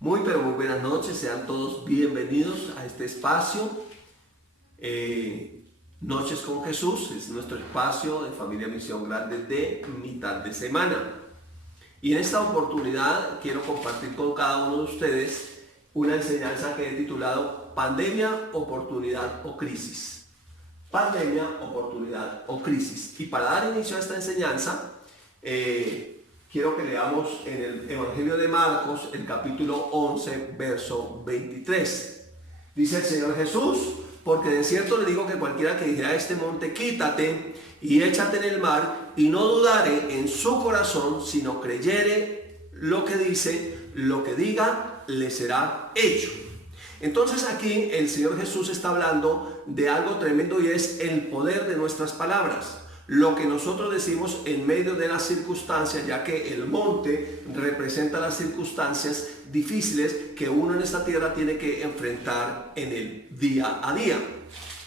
Muy pero muy buenas noches, sean todos bienvenidos a este espacio. Noches con Jesús es nuestro espacio de Familia Misión Grande de mitad de semana. Y en esta oportunidad quiero compartir con cada uno de ustedes una enseñanza que he titulado Pandemia, Oportunidad o Crisis. Pandemia, Oportunidad o Crisis. Y para dar inicio a esta enseñanza, quiero que leamos en el Evangelio de Marcos, el capítulo 11, verso 23. Dice el Señor Jesús: porque de cierto le digo que cualquiera que dijera a este monte, quítate y échate en el mar, y no dudare en su corazón, sino creyere lo que dice, lo que diga, le será hecho. Entonces aquí el Señor Jesús está hablando de algo tremendo, y es el poder de nuestras palabras. Lo que nosotros decimos en medio de las circunstancias, ya que el monte representa las circunstancias difíciles que uno en esta tierra tiene que enfrentar en el día a día.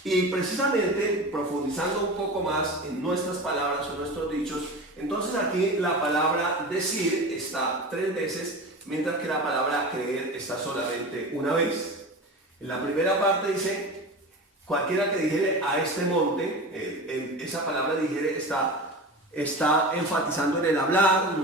Y precisamente profundizando un poco más en nuestras palabras o nuestros dichos, entonces aquí la palabra decir está 3 veces, mientras que la palabra creer está solamente una vez. En la primera parte dice: cualquiera que dijere a este monte, esa palabra dijere está enfatizando en el hablar.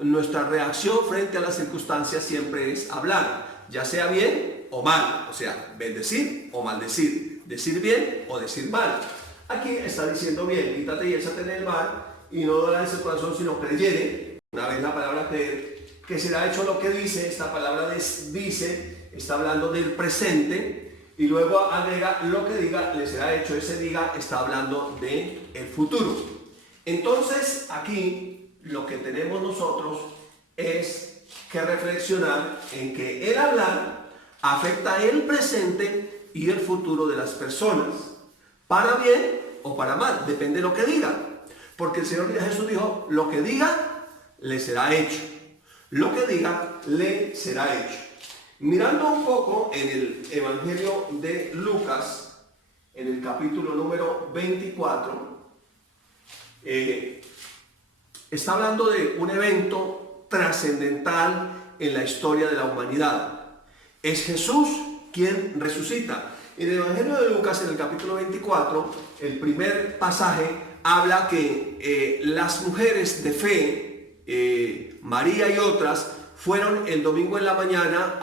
Nuestra reacción frente a las circunstancias siempre es hablar, ya sea bien o mal, o sea, bendecir o maldecir, decir bien o decir mal. Aquí está diciendo bien, quítate y échate en el mar, y no dudará en su corazón, sino creyere. Una vez la palabra creer, que será hecho lo que dice. Esta palabra dice está hablando del presente. Y luego agrega lo que diga, le será hecho. Ese diga está hablando del futuro. Entonces aquí lo que tenemos nosotros es que reflexionar en que el hablar afecta el presente y el futuro de las personas, para bien o para mal, depende de lo que diga. Porque el Señor Jesús dijo: lo que diga, le será hecho. Lo que diga, le será hecho. Mirando un poco en el Evangelio de Lucas, en el capítulo número 24, está hablando de un evento trascendental en la historia de la humanidad. Es Jesús quien resucita. En el Evangelio de Lucas, en el capítulo 24, el primer pasaje habla que las mujeres de fe, María y otras, fueron el domingo en la mañana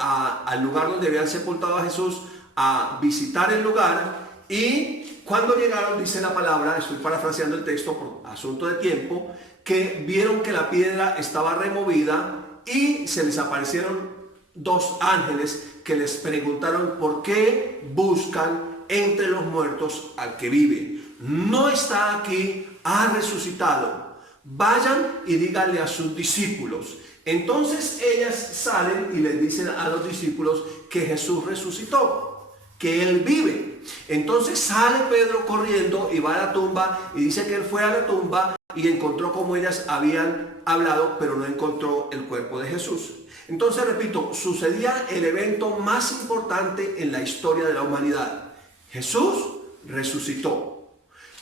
al lugar donde habían sepultado a Jesús, a visitar el lugar. Y cuando llegaron, dice la palabra, estoy parafraseando el texto por asunto de tiempo, que vieron que la piedra estaba removida, y se les aparecieron 2 ángeles que les preguntaron: ¿por qué buscan entre los muertos al que vive? No está aquí, ha resucitado. Vayan y díganle a sus discípulos. Entonces ellas salen y les dicen a los discípulos que Jesús resucitó, que Él vive. Entonces sale Pedro corriendo y va a la tumba, y dice que él fue a la tumba y encontró como ellas habían hablado, pero no encontró el cuerpo de Jesús. Entonces, repito, sucedía el evento más importante en la historia de la humanidad. Jesús resucitó.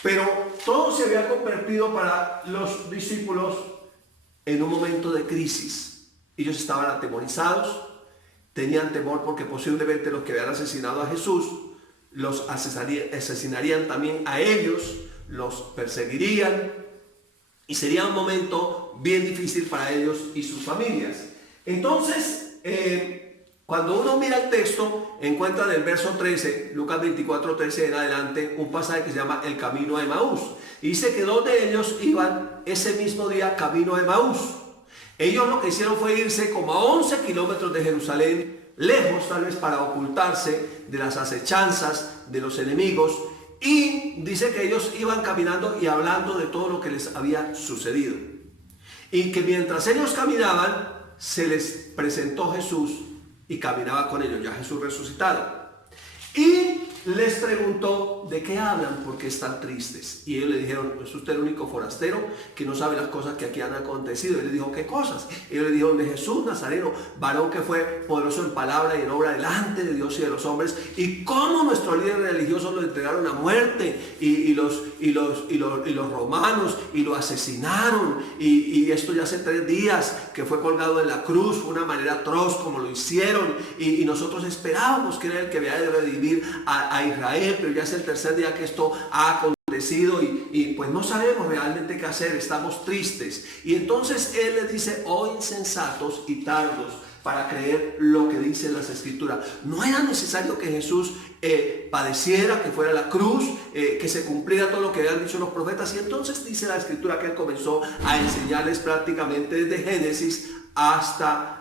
Pero todo se había convertido para los discípulos en un momento de crisis. Ellos estaban atemorizados, tenían temor porque posiblemente los que habían asesinado a Jesús los asesinarían también a ellos, los perseguirían, y sería un momento bien difícil para ellos y sus familias. Entonces, cuando uno mira el texto, encuentra del verso 13, Lucas 24, 13 en adelante, un pasaje que se llama el camino a Emaús. Y dice que 2 de ellos iban ese mismo día camino a Emaús. Ellos lo que hicieron fue irse como a 11 kilómetros de Jerusalén, lejos tal vez para ocultarse de las acechanzas de los enemigos. Y dice que ellos iban caminando y hablando de todo lo que les había sucedido. Y que mientras ellos caminaban, se les presentó Jesús y caminaba con ellos, ya Jesús resucitado. Y les preguntó: ¿de qué hablan? ¿Por qué están tristes? Y ellos le dijeron: ¿es usted el único forastero que no sabe las cosas que aquí han acontecido? Y él les dijo: ¿qué cosas? Y ellos le dijeron: de Jesús Nazareno, varón que fue poderoso en palabra y en obra delante de Dios y de los hombres, y cómo nuestros líderes religiosos lo entregaron a muerte, y los romanos y lo asesinaron. Y esto ya hace 3 días que fue colgado en la cruz. Fue una manera atroz como lo hicieron. Y nosotros esperábamos que era el que había de redimir a Israel, pero ya es el 3er día que esto ha acontecido y pues no sabemos realmente qué hacer, estamos tristes. Y entonces él le dice: oh insensatos y tardos para creer lo que dicen las escrituras. No era necesario que Jesús padeciera, que fuera a la cruz, que se cumpliera todo lo que habían dicho los profetas. Y entonces dice la escritura que él comenzó a enseñarles prácticamente desde Génesis hasta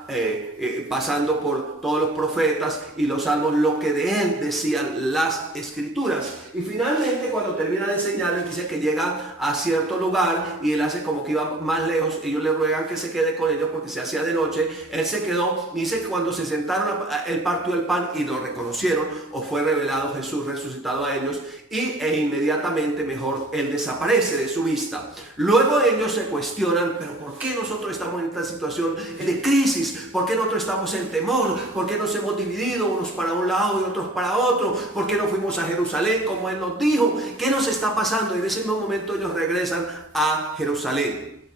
pasando por todos los profetas y los salmos, lo que de él decían las escrituras. Y finalmente, cuando termina de enseñarles, dice que llegan a cierto lugar y él hace como que iba más lejos. Ellos le ruegan que se quede con ellos porque se hacía de noche. Él se quedó. Dice que cuando se sentaron, él partió el pan y lo reconocieron, o fue revelado Jesús resucitado a ellos, e inmediatamente mejor él desaparece de su vista. Luego ellos se cuestionan: pero ¿por qué nosotros estamos en esta situación de crisis? ¿Por qué nosotros estamos en temor? ¿Por qué nos hemos dividido unos para un lado y otros para otro? ¿Por qué no fuimos a Jerusalén como él nos dijo? ¿Qué nos está pasando? Y en ese mismo momento ellos regresan a Jerusalén.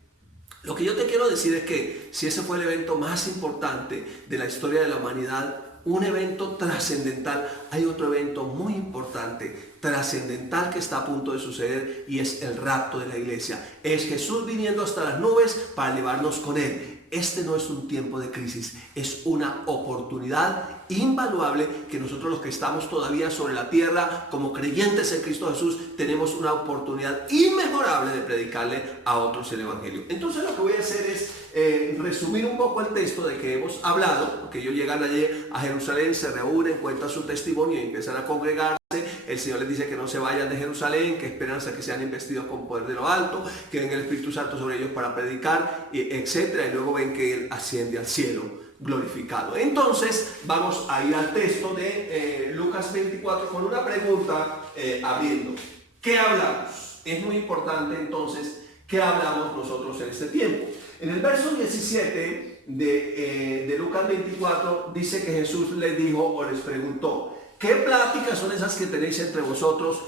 Lo que yo te quiero decir es que si ese fue el evento más importante de la historia de la humanidad, un evento trascendental, hay otro evento muy importante, trascendental, que está a punto de suceder, y es el rapto de la iglesia. Es Jesús viniendo hasta las nubes para llevarnos con él. Este no es un tiempo de crisis, es una oportunidad invaluable que nosotros, los que estamos todavía sobre la tierra como creyentes en Cristo Jesús, tenemos una oportunidad inmejorable de predicarle a otros el evangelio. Entonces lo que voy a hacer es resumir un poco el texto de que hemos hablado, porque ellos llegan allí a Jerusalén, se reúnen, cuentan su testimonio y empiezan a congregarse. El Señor les dice que no se vayan de Jerusalén, que esperen hasta que sean investidos con poder de lo alto, que venga el Espíritu Santo sobre ellos para predicar, etc. Y luego ven que Él asciende al cielo glorificado. Entonces vamos a ir al texto de Lucas 24 con una pregunta abriendo. ¿Qué hablamos? Es muy importante entonces qué hablamos nosotros en este tiempo. En el verso 17 de Lucas 24 dice que Jesús les dijo o les preguntó: ¿qué pláticas son esas que tenéis entre vosotros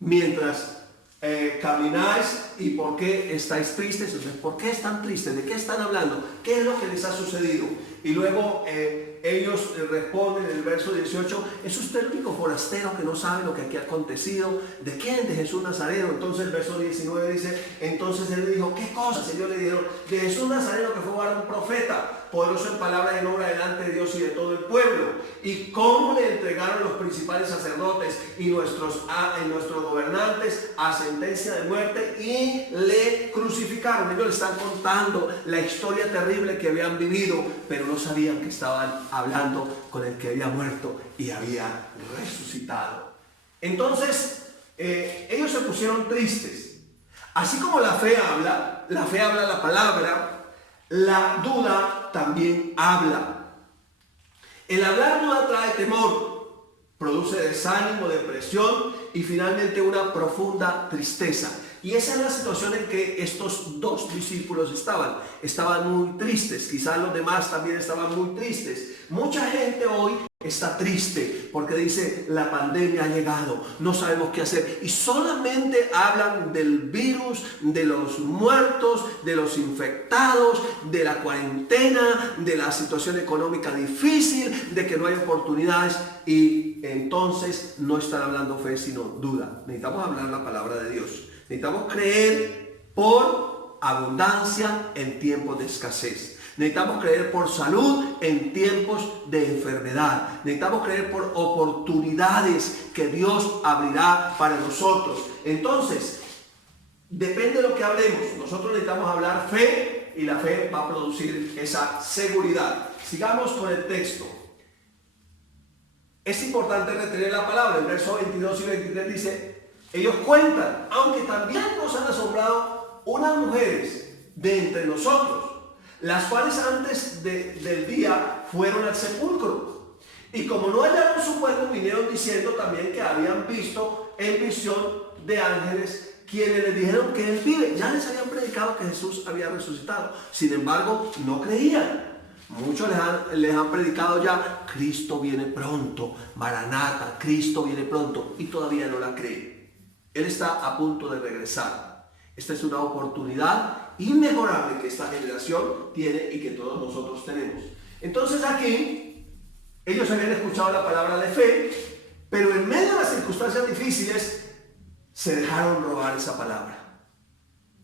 mientras camináis, y por qué estáis tristes? Entonces, ¿por qué están tristes? ¿De qué están hablando? ¿Qué es lo que les ha sucedido? Y luego ellos responden en el verso 18: ¿es usted el único forastero que no sabe lo que aquí ha acontecido? ¿De quién? De Jesús Nazareno. Entonces el verso 19 dice: entonces él le dijo: ¿qué cosas? Ellos le dijeron: de Jesús Nazareno, que fue varón profeta, poderoso en palabra y en obra delante de Dios y de todo el pueblo. Y cómo le entregaron los principales sacerdotes y nuestros gobernantes a sentencia de muerte y le crucificaron. Ellos le están contando la historia terrible que habían vivido, pero no sabían que estaban hablando con el que había muerto y había resucitado. Entonces ellos se pusieron tristes. Así como la fe habla la palabra, la duda también habla. El hablar duda trae temor, produce desánimo, depresión y finalmente una profunda tristeza. Y esa es la situación en que estos dos discípulos estaban muy tristes. Quizás los demás también estaban muy tristes. Mucha gente hoy está triste porque dice: la pandemia ha llegado, no sabemos qué hacer, y solamente hablan del virus, de los muertos, de los infectados, de la cuarentena, de la situación económica difícil, de que no hay oportunidades, y entonces no están hablando fe sino duda. Necesitamos hablar la palabra de Dios. Necesitamos creer por abundancia en tiempos de escasez. Necesitamos creer por salud en tiempos de enfermedad. Necesitamos creer por oportunidades que Dios abrirá para nosotros. Entonces, depende de lo que hablemos. Nosotros necesitamos hablar fe, y la fe va a producir esa seguridad. Sigamos con el texto. Es importante retener la palabra. El verso 22 y 23 dice: ellos cuentan, aunque también nos han asombrado unas mujeres de entre nosotros, las cuales antes del día fueron al sepulcro, y como no hallaron su cuerpo, vinieron diciendo también que habían visto en visión de ángeles, quienes les dijeron que él vive. Ya les habían predicado que Jesús había resucitado, sin embargo no creían. Muchos les han predicado ya: Cristo viene pronto, Maranata, Cristo viene pronto, y todavía no la creen. Él está a punto de regresar. Esta es una oportunidad inmejorable que esta generación tiene y que todos nosotros tenemos. Entonces aquí, ellos habían escuchado la palabra de fe, pero en medio de las circunstancias difíciles, se dejaron robar esa palabra.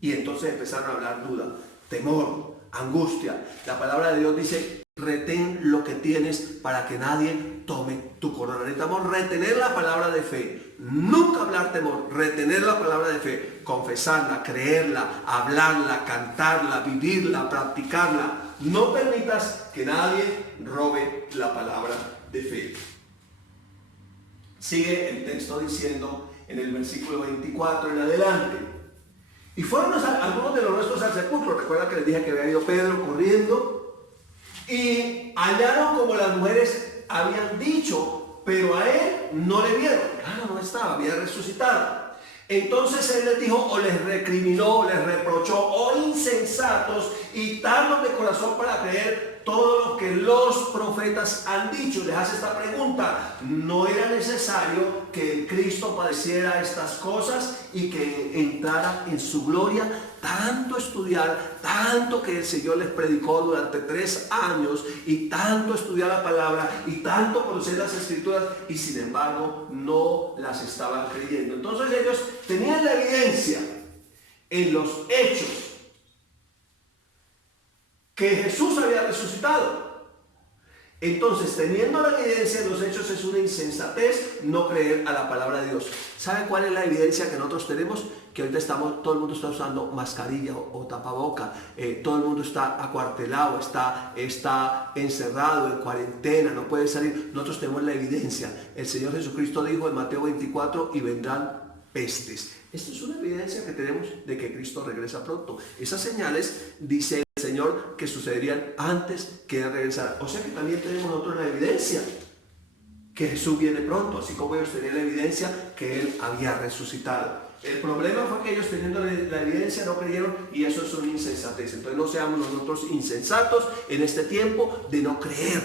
Y entonces empezaron a hablar duda, temor, angustia. La palabra de Dios dice, retén lo que tienes para que nadie tome tu corona. Necesitamos retener la palabra de fe. Nunca hablar temor, retener la palabra de fe, confesarla, creerla, hablarla, cantarla, vivirla, practicarla. No permitas que nadie robe la palabra de fe. Sigue el texto diciendo en el versículo 24 en adelante. Y fueron algunos de los nuestros al sepulcro. Recuerda que les dije que había ido Pedro corriendo. Y hallaron como las mujeres habían dicho, pero a él no le vieron. Claro, no estaba, había resucitado. Entonces él les dijo, o les recriminó, o les reprochó, oh insensatos y tardos de corazón para creer todo lo que los profetas han dicho. Les hace esta pregunta: ¿no era necesario que el Cristo padeciera estas cosas y que entrara en su gloria? Tanto estudiar, tanto que el Señor les predicó durante 3 años, y tanto estudiar la palabra y tanto conocer las escrituras, y sin embargo no las estaban creyendo. Entonces ellos tenían la evidencia en los hechos que Jesús había resucitado. Entonces, teniendo la evidencia en los hechos, es una insensatez no creer a la palabra de Dios. ¿Sabe cuál es la evidencia que nosotros tenemos? Que ahorita todo el mundo está usando mascarilla o tapaboca, todo el mundo está acuartelado, está encerrado, en cuarentena, no puede salir. Nosotros tenemos la evidencia. El Señor Jesucristo dijo en Mateo 24, y vendrán pestes. Esta es una evidencia que tenemos de que Cristo regresa pronto. Esas señales, dice el Señor, que sucederían antes que Él regresara. O sea que también tenemos nosotros la evidencia que Jesús viene pronto, así como ellos tenían la evidencia que Él había resucitado. El problema fue que ellos, teniendo la evidencia, no creyeron, y eso es una insensatez. Entonces no seamos nosotros insensatos en este tiempo de no creer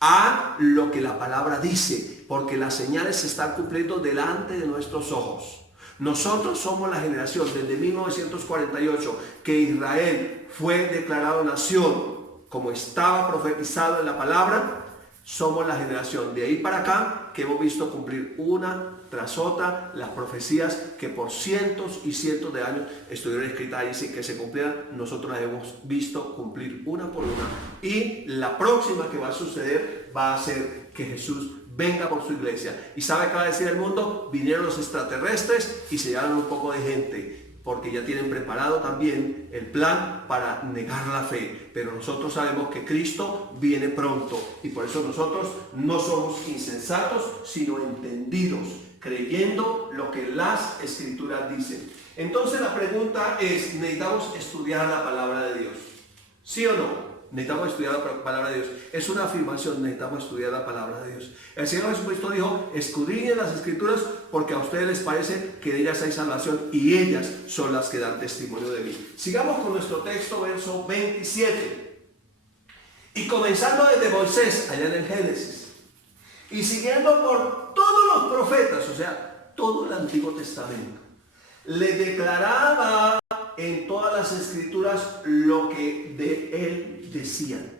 a lo que la palabra dice, porque las señales se están cumpliendo delante de nuestros ojos. Nosotros somos la generación desde 1948 que Israel fue declarado nación, como estaba profetizado en la palabra. Somos la generación de ahí para acá que hemos visto cumplir una tras otra las profecías que por cientos y cientos de años estuvieron escritas ahí sin que se cumplieran. Nosotros las hemos visto cumplir una por una, y la próxima que va a suceder va a ser que Jesús venga por su iglesia. ¿Y sabe qué va a decir el mundo? Vinieron los extraterrestres y se llevaron un poco de gente, porque ya tienen preparado también el plan para negar la fe. Pero nosotros sabemos que Cristo viene pronto, y por eso nosotros no somos insensatos, sino entendidos, creyendo lo que las escrituras dicen. Entonces la pregunta es, ¿necesitamos estudiar la palabra de Dios? ¿Sí o no? Necesitamos estudiar la palabra de Dios. Es una afirmación, necesitamos estudiar la palabra de Dios. El Señor Jesucristo dijo, escudriñen las escrituras, porque a ustedes les parece que de ellas hay salvación, y ellas son las que dan testimonio de mí. Sigamos con nuestro texto, verso 27. Y comenzando desde Moisés, allá en el Génesis, y siguiendo por todos los profetas, o sea, todo el Antiguo Testamento, le declaraba en todas las escrituras lo que de él decían.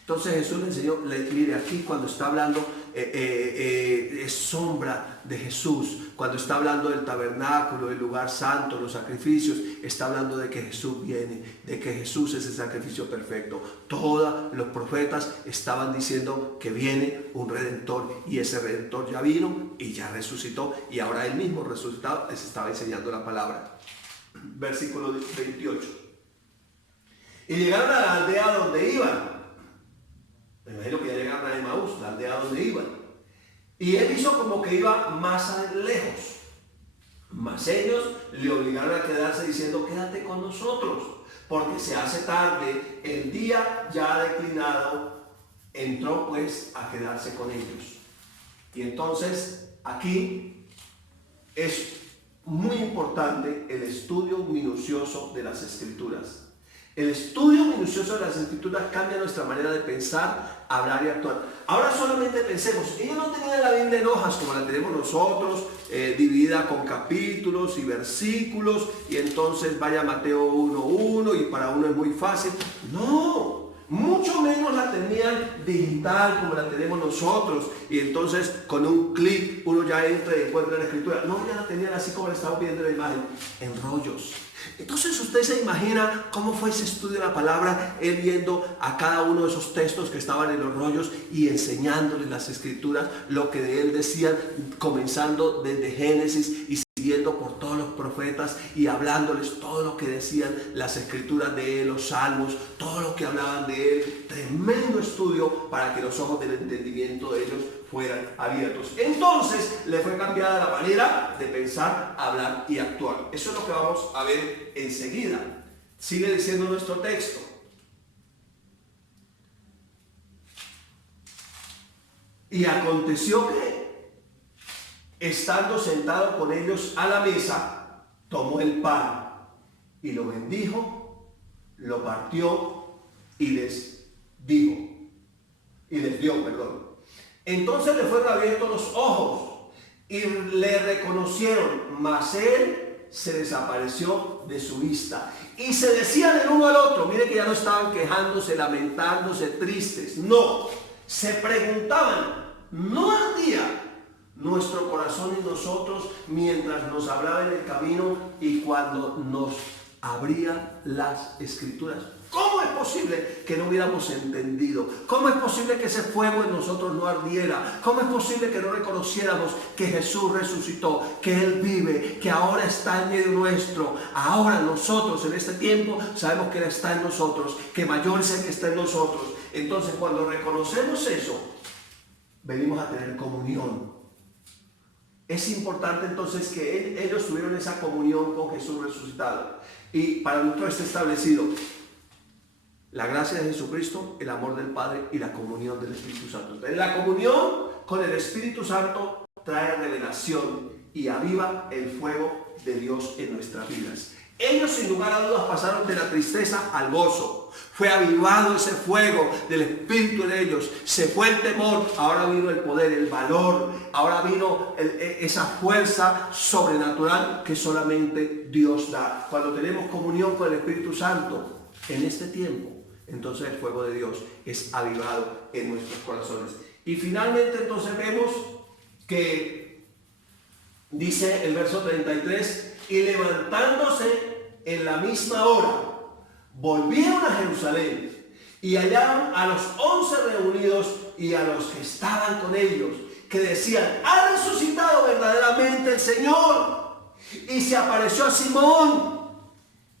Entonces Jesús le enseñó, mire, aquí cuando está hablando es sombra de Jesús. Cuando está hablando del tabernáculo, del lugar santo, los sacrificios, está hablando de que Jesús viene, de que Jesús es el sacrificio perfecto. Todos los profetas estaban diciendo que viene un Redentor, y ese Redentor ya vino y ya resucitó, y ahora él mismo resucitado les estaba enseñando la palabra. Versículo 28. Y llegaron a la aldea donde iban. Me imagino que ya llegaron a Emaús, la aldea donde iban. Y él hizo como que iba más lejos. Mas ellos le obligaron a quedarse diciendo, quédate con nosotros, porque se hace tarde, el día ya ha declinado. Entró pues a quedarse con ellos. Y entonces aquí es muy importante el estudio minucioso de las escrituras. El estudio minucioso de las Escrituras cambia nuestra manera de pensar, hablar y actuar. Ahora solamente pensemos, ellos no tenían la Biblia en hojas como la tenemos nosotros, dividida con capítulos y versículos, y entonces vaya Mateo 1:1 y para uno es muy fácil. No, mucho menos la tenían digital como la tenemos nosotros, y entonces con un clic uno ya entra y encuentra la Escritura. No, ya la tenían así como le estamos viendo la imagen, en rollos. Entonces usted se imagina cómo fue ese estudio de la palabra, él viendo a cada uno de esos textos que estaban en los rollos y enseñándoles las Escrituras, lo que de él decían, comenzando desde Génesis y siguiendo por todos los profetas y hablándoles todo lo que decían las Escrituras de él, los salmos, todo lo que hablaban de él. Tremendo estudio para que los ojos del entendimiento de ellos fueran abiertos. Entonces le fue cambiada la manera de pensar, hablar y actuar. Eso es lo que vamos a ver enseguida. Sigue diciendo nuestro texto. Y aconteció que, estando sentado con ellos a la mesa, tomó el pan y lo bendijo, lo partió y les dio. Entonces le fueron abiertos los ojos y le reconocieron, mas él se desapareció de su vista. Y se decían el uno al otro, mire que ya no estaban quejándose, lamentándose, tristes. No, se preguntaban, ¿no ardía nuestro corazón en nosotros mientras nos hablaba en el camino y cuando nos abría las Escrituras? ¿Cómo es posible que no hubiéramos entendido? ¿Cómo es posible que ese fuego en nosotros no ardiera? ¿Cómo es posible que no reconociéramos que Jesús resucitó, que Él vive, que ahora está en medio nuestro? Ahora nosotros en este tiempo sabemos que Él está en nosotros, que mayor es el que está en nosotros. Entonces cuando reconocemos eso, venimos a tener comunión. Es importante entonces que ellos tuvieron esa comunión con Jesús resucitado. Y para nosotros está establecido la gracia de Jesucristo, el amor del Padre y la comunión del Espíritu Santo. La comunión con el Espíritu Santo trae revelación y aviva el fuego de Dios en nuestras vidas. Ellos sin lugar a dudas pasaron de la tristeza al gozo. Fue avivado ese fuego del Espíritu en ellos. Se fue el temor, ahora vino el poder, el valor. Ahora vino esa fuerza sobrenatural que solamente Dios da. Cuando tenemos comunión con el Espíritu Santo en este tiempo, entonces el fuego de Dios es avivado en nuestros corazones. Y finalmente entonces vemos que dice el verso 33, y levantándose en la misma hora, volvieron a Jerusalén y hallaron a los 11 reunidos y a los que estaban con ellos, que decían, ha resucitado verdaderamente el Señor y se apareció a Simón.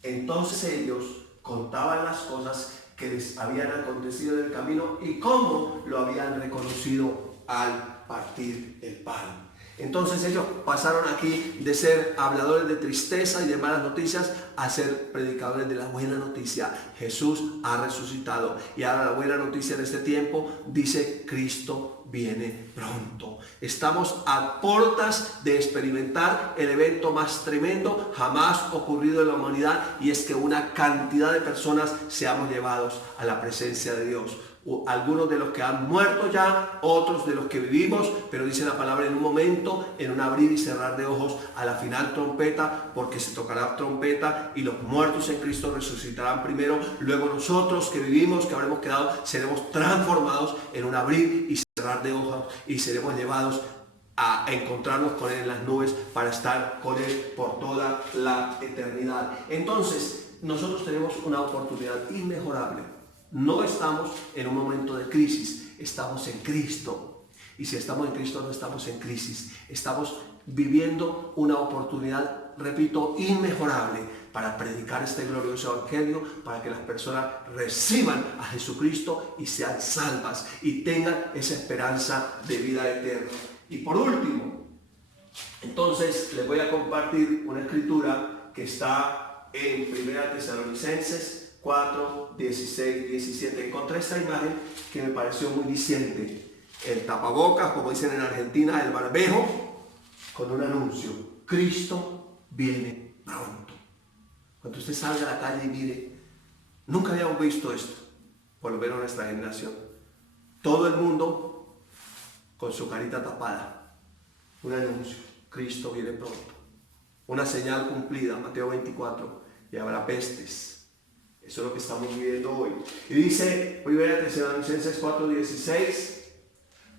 Entonces ellos contaban las cosas que les habían acontecido en el camino y cómo lo habían reconocido al partir el pan. Entonces ellos pasaron aquí de ser habladores de tristeza y de malas noticias a ser predicadores de la buena noticia. Jesús ha resucitado y ahora la buena noticia en este tiempo dice: Cristo viene pronto. Estamos a puertas de experimentar el evento más tremendo jamás ocurrido en la humanidad, y es que una cantidad de personas seamos llevados a la presencia de Dios. Algunos de los que han muerto ya, otros de los que vivimos, pero dice la palabra en un momento, en un abrir y cerrar de ojos, a la final trompeta, porque se tocará trompeta y los muertos en Cristo resucitarán primero, luego nosotros que vivimos, que habremos quedado, seremos transformados en un abrir y cerrar de ojos y seremos llevados a encontrarnos con Él en las nubes para estar con Él por toda la eternidad. Entonces, nosotros tenemos una oportunidad inmejorable. No estamos en un momento de crisis, estamos en Cristo. Y si estamos en Cristo, no estamos en crisis. Estamos viviendo una oportunidad, repito, inmejorable para predicar este glorioso evangelio, para que las personas reciban a Jesucristo y sean salvas y tengan esa esperanza de vida eterna. Y por último, entonces les voy a compartir una escritura que está en 1 Tesalonicenses 4, 16, 17. Encontré esta imagen que me pareció muy diciente. El tapabocas, como dicen en Argentina, el barbejo, con un anuncio: Cristo viene pronto. Cuando usted salga a la calle y mire Nunca habíamos visto esto, por lo menos en nuestra generación. Todo el mundo con su carita tapada. Un anuncio, Cristo viene pronto. Una señal cumplida, Mateo 24, y habrá pestes. Eso es lo que estamos viviendo hoy. Y dice, 1 Tesalonicenses 4:16,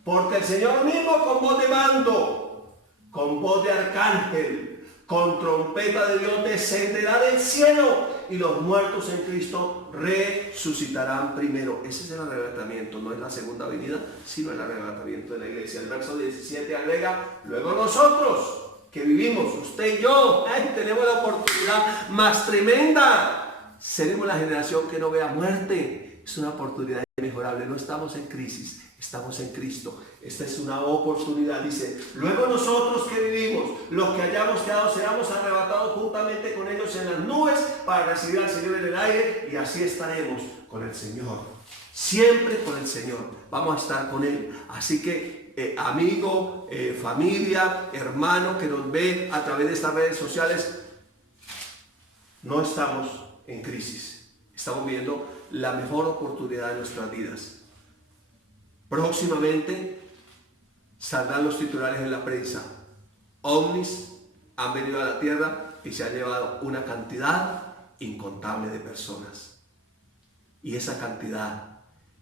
porque el Señor mismo con voz de mando, con voz de arcángel, con trompeta de Dios descenderá del cielo y los muertos en Cristo resucitarán primero. Ese es el arrebatamiento, no es la segunda venida, sino el arrebatamiento de la iglesia. El verso 17 agrega, luego nosotros que vivimos, usted y yo, tenemos la oportunidad más tremenda. Seremos la generación que no vea muerte. Es una oportunidad inmejorable. No estamos en crisis, estamos en Cristo. Esta es una oportunidad. Dice, luego nosotros que vivimos, los que hayamos quedado, seremos arrebatados juntamente con ellos en las nubes para recibir al Señor en el aire, y así estaremos con el Señor. Siempre con el Señor. Vamos a estar con Él. Así que amigo, familia, hermano que nos ve a través de estas redes sociales, no estamos en crisis. Estamos viendo la mejor oportunidad de nuestras vidas. Próximamente saldrán los titulares en la prensa. OVNIs han venido a la Tierra y se han llevado una cantidad incontable de personas. Y esa cantidad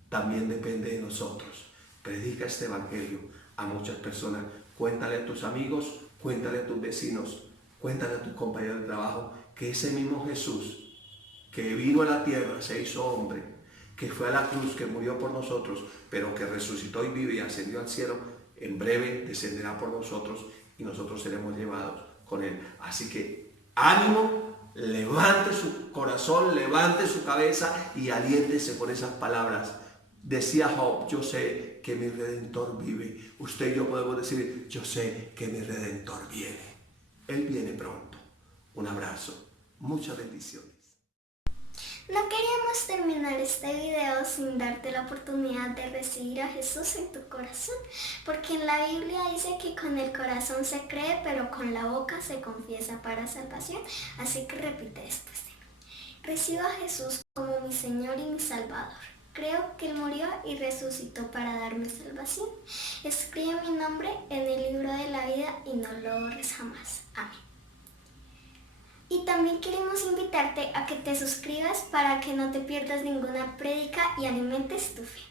también depende de nosotros. Predica este evangelio a muchas personas. Cuéntale a tus amigos, cuéntale a tus vecinos, cuéntale a tus compañeros de trabajo que ese mismo Jesús que vino a la tierra, se hizo hombre, que fue a la cruz, que murió por nosotros, pero que resucitó y vive y ascendió al cielo, en breve descenderá por nosotros y nosotros seremos llevados con Él. Así que ánimo, levante su corazón, levante su cabeza y aliéntese con esas palabras. Decía Job, yo sé que mi Redentor vive. Usted y yo podemos decir, yo sé que mi Redentor viene. Él viene pronto. Un abrazo, muchas bendiciones. No queríamos terminar este video sin darte la oportunidad de recibir a Jesús en tu corazón, porque en la Biblia dice que con el corazón se cree, pero con la boca se confiesa para salvación. Así que repite después de mí. Recibo a Jesús como mi Señor y mi Salvador. Creo que Él murió y resucitó para darme salvación. Escribe mi nombre en el libro de la vida y no lo borres jamás. Amén. Y también queremos invitarte a que te suscribas para que no te pierdas ninguna prédica y alimentes tu fe.